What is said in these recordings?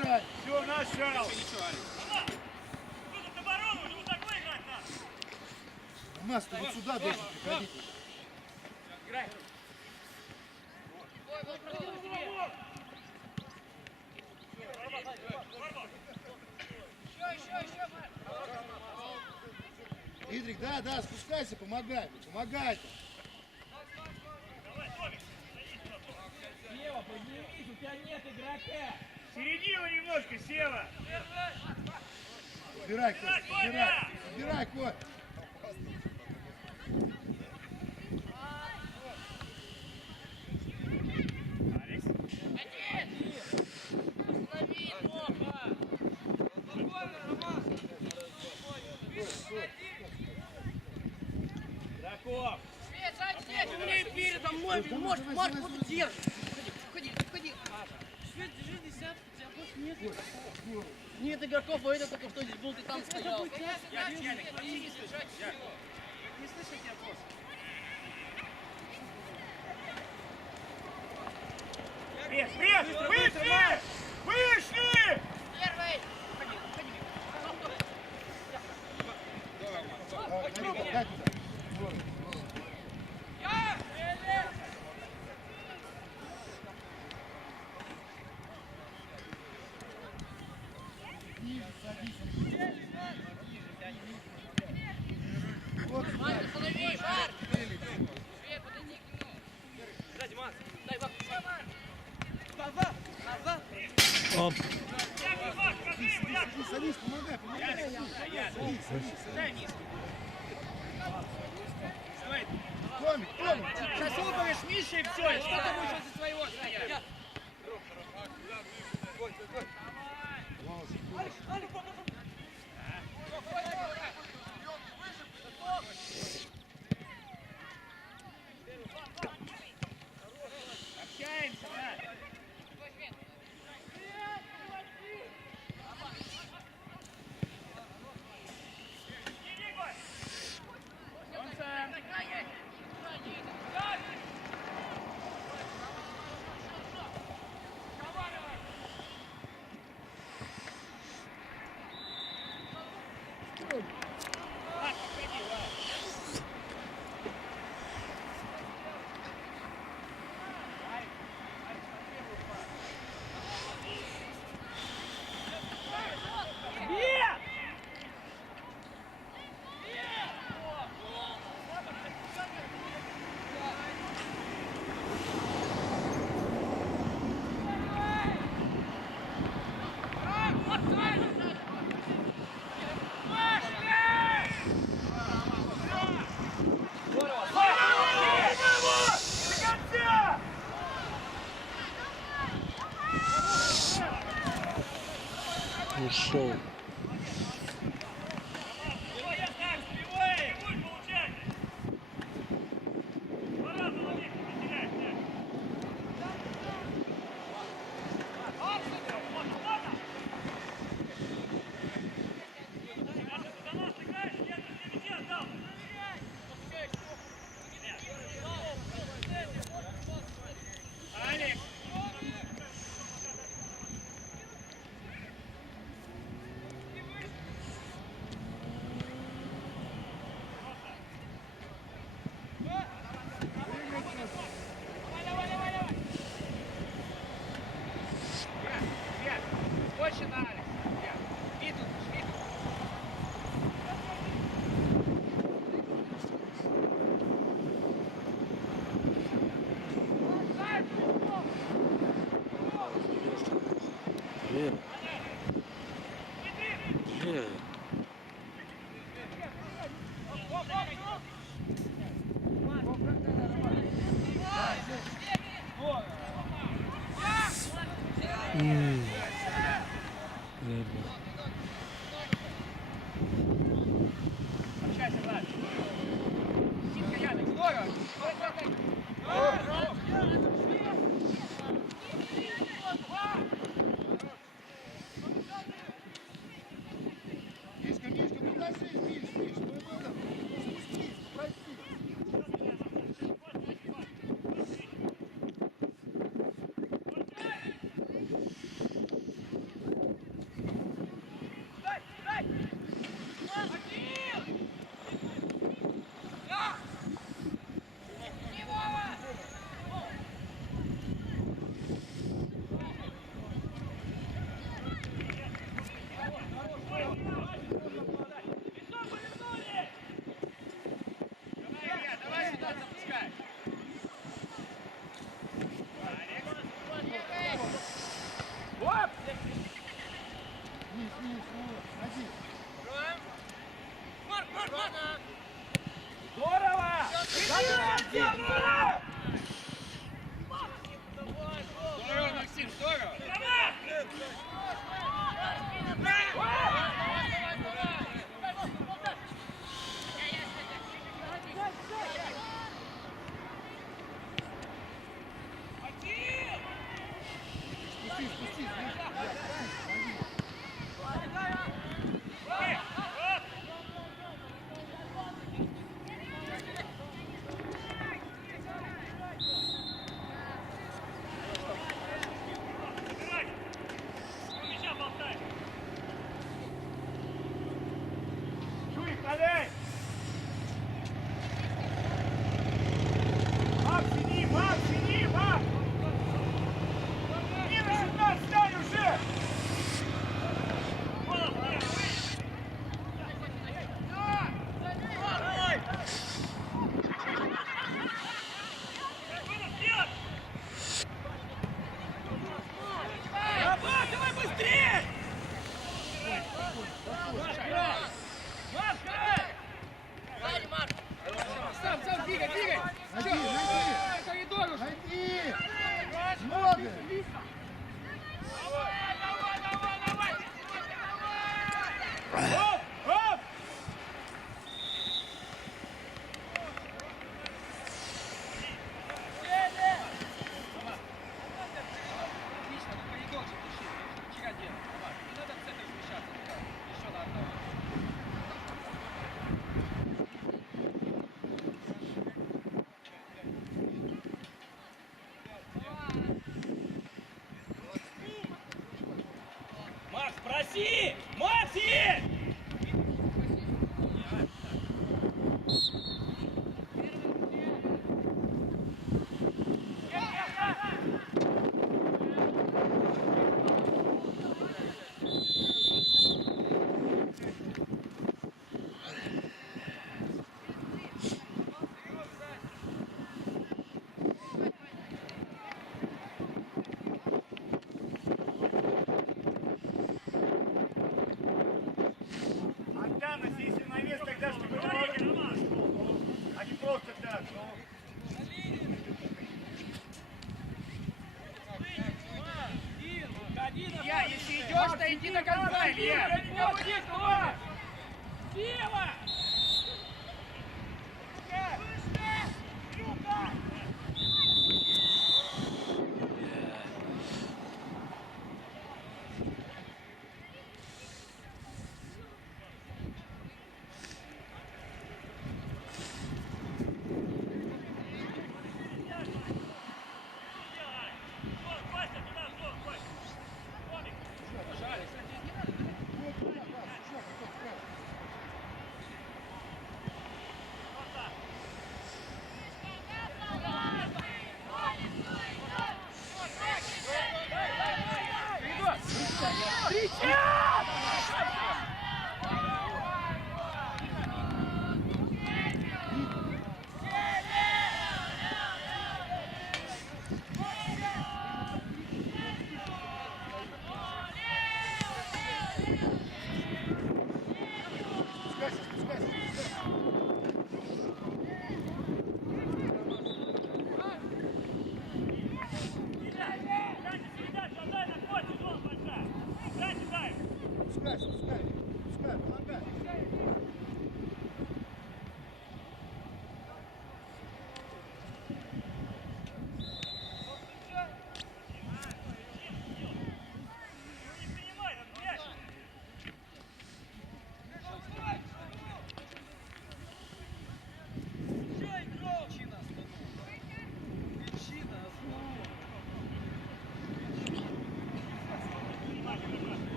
играть. Все, начал. Маш, ты вот сюда должен приходить. Играй. Идрик, да, спускайся, помогай. Помогай. Сева, поднимись, у тебя нет игрока. Середину немножко, Сева. Убирай, Кость, убирай, Кость. Алекс. Останови, Тоха. Спокойно, Роман. Драков. Свет, передом мой, может, Марк, вот держит. Входи. Свет, держи десятку, у тебя больше нет игроков. Нет игроков, а это только кто здесь был, ты там стоял. Не слышу тебя просто. Пресс! Вышли! Первый! Дай туда. Марк, останови, Марк! Свет, подойди к нему. Сзади, Марк. Дай, Марк. Назад. Оп. Садись, помогай. Дай низ. Стой. Томик. Сейчас луковишь Миша и все. И что ты будешь из-за своего стоять? Общаемся, да? Ушел. Больше на Алекс. Виду. Общайся, Влад. Ситка, Яна, здорово. Оп! Оп! Отлично, ну коридор же пиши. Вчера делал. Давай. Не надо в центр смещаться. Еще на одного. Макс, проси! Макс есть! Антана, если на место, тогда чтобы а не просто так. Илья, если идешь, то иди до конца, Илья! Слева! Спускайся, спускайся, спускайся. Спускайся, спускайся. Спускай, помогай.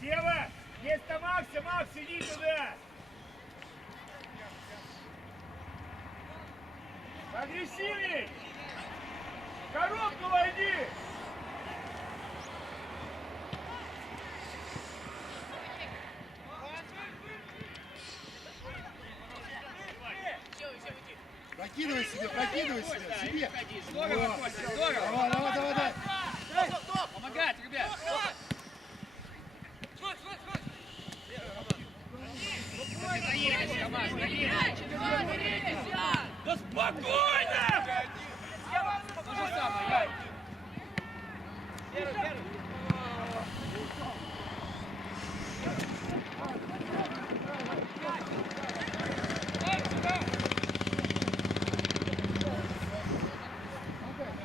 Сева, место Макса, Макс, иди туда. Агрессивней. В коробку войди. Прокидывай себе, прокидывай себе, себе. Здорово, Костя, здорово! Давай, давай, давай, давай. Помогать, ребят! Наедешь, Макс, наедешь! Да спокойно! То же самое, Яй! Помогай,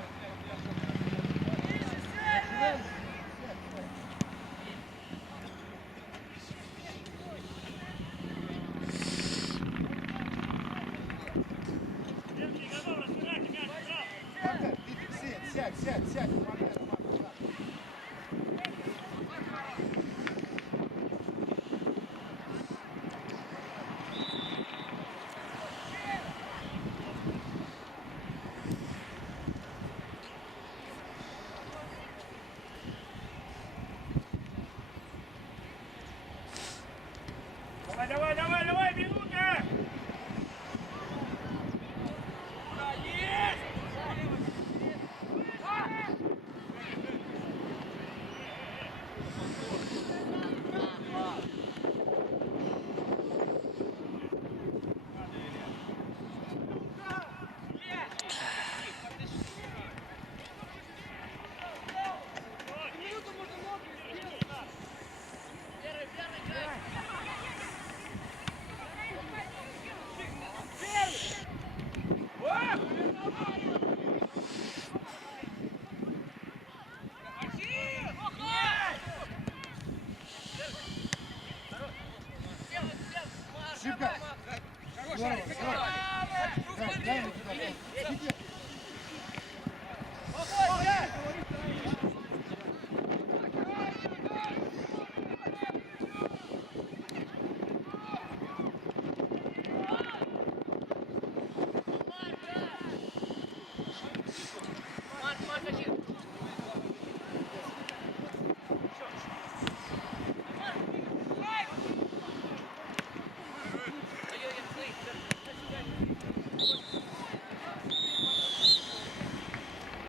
ты сядь, сядь, сядь, помогай, помогай. Давай, давай, давай, давай, минута. Хорош, Арик, закатали. Круг Дай вольнее. ему туда. Иди.